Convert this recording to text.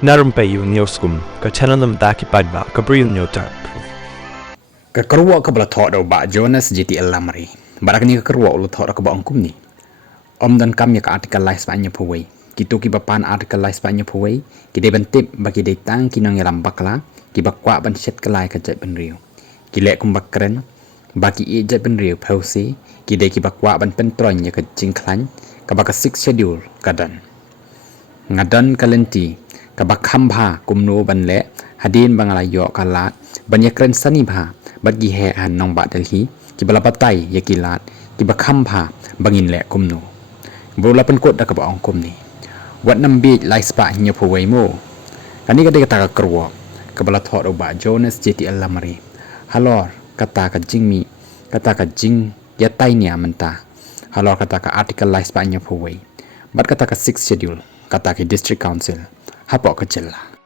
Narum payu nioskum, ka chananam daki padba, ka bril nyotar. Kekerwa ke belah do ba Jonas GTL lamri. Barak ni kekerwa ulu thok ke ba angkum ni. Om dan kam ya ka artikel lai spanya puwei. Kitu ki bapan artikel lai spanya puwei. Ki de bentip bagi de tang ki nang yalam bakla. Ki bakwa ban set ke lai ka jet ben riu. Ki lek kum bakren. Bagi i jet ben riu pausi. Ki de ki bakwa ban pentroin ya ka jing klan. Ka baka 6 schedule kadan. Ngadan kalenti. Ka bakham bha kumno ban le. Hadin bangala yo kalat. Banyakren sani bha. Bagi he han nong ba Delhi. Ki balapatai ya kilat. Ki bakham bha bangin le kumno. Bola penkot dah kebak angkum ni. Wat nambi lai spa nya puwei mo. Kani kata kata kerwa. Kebala thok ba Jonas JTL lamari. Halor kata ka jing mi. Kata ka jing ya tai nia mentah. Halor kata ka artikel lai spa nya puwei. Bat kata ka 6 schedule. Kata ka district council. Hapok ke jelah.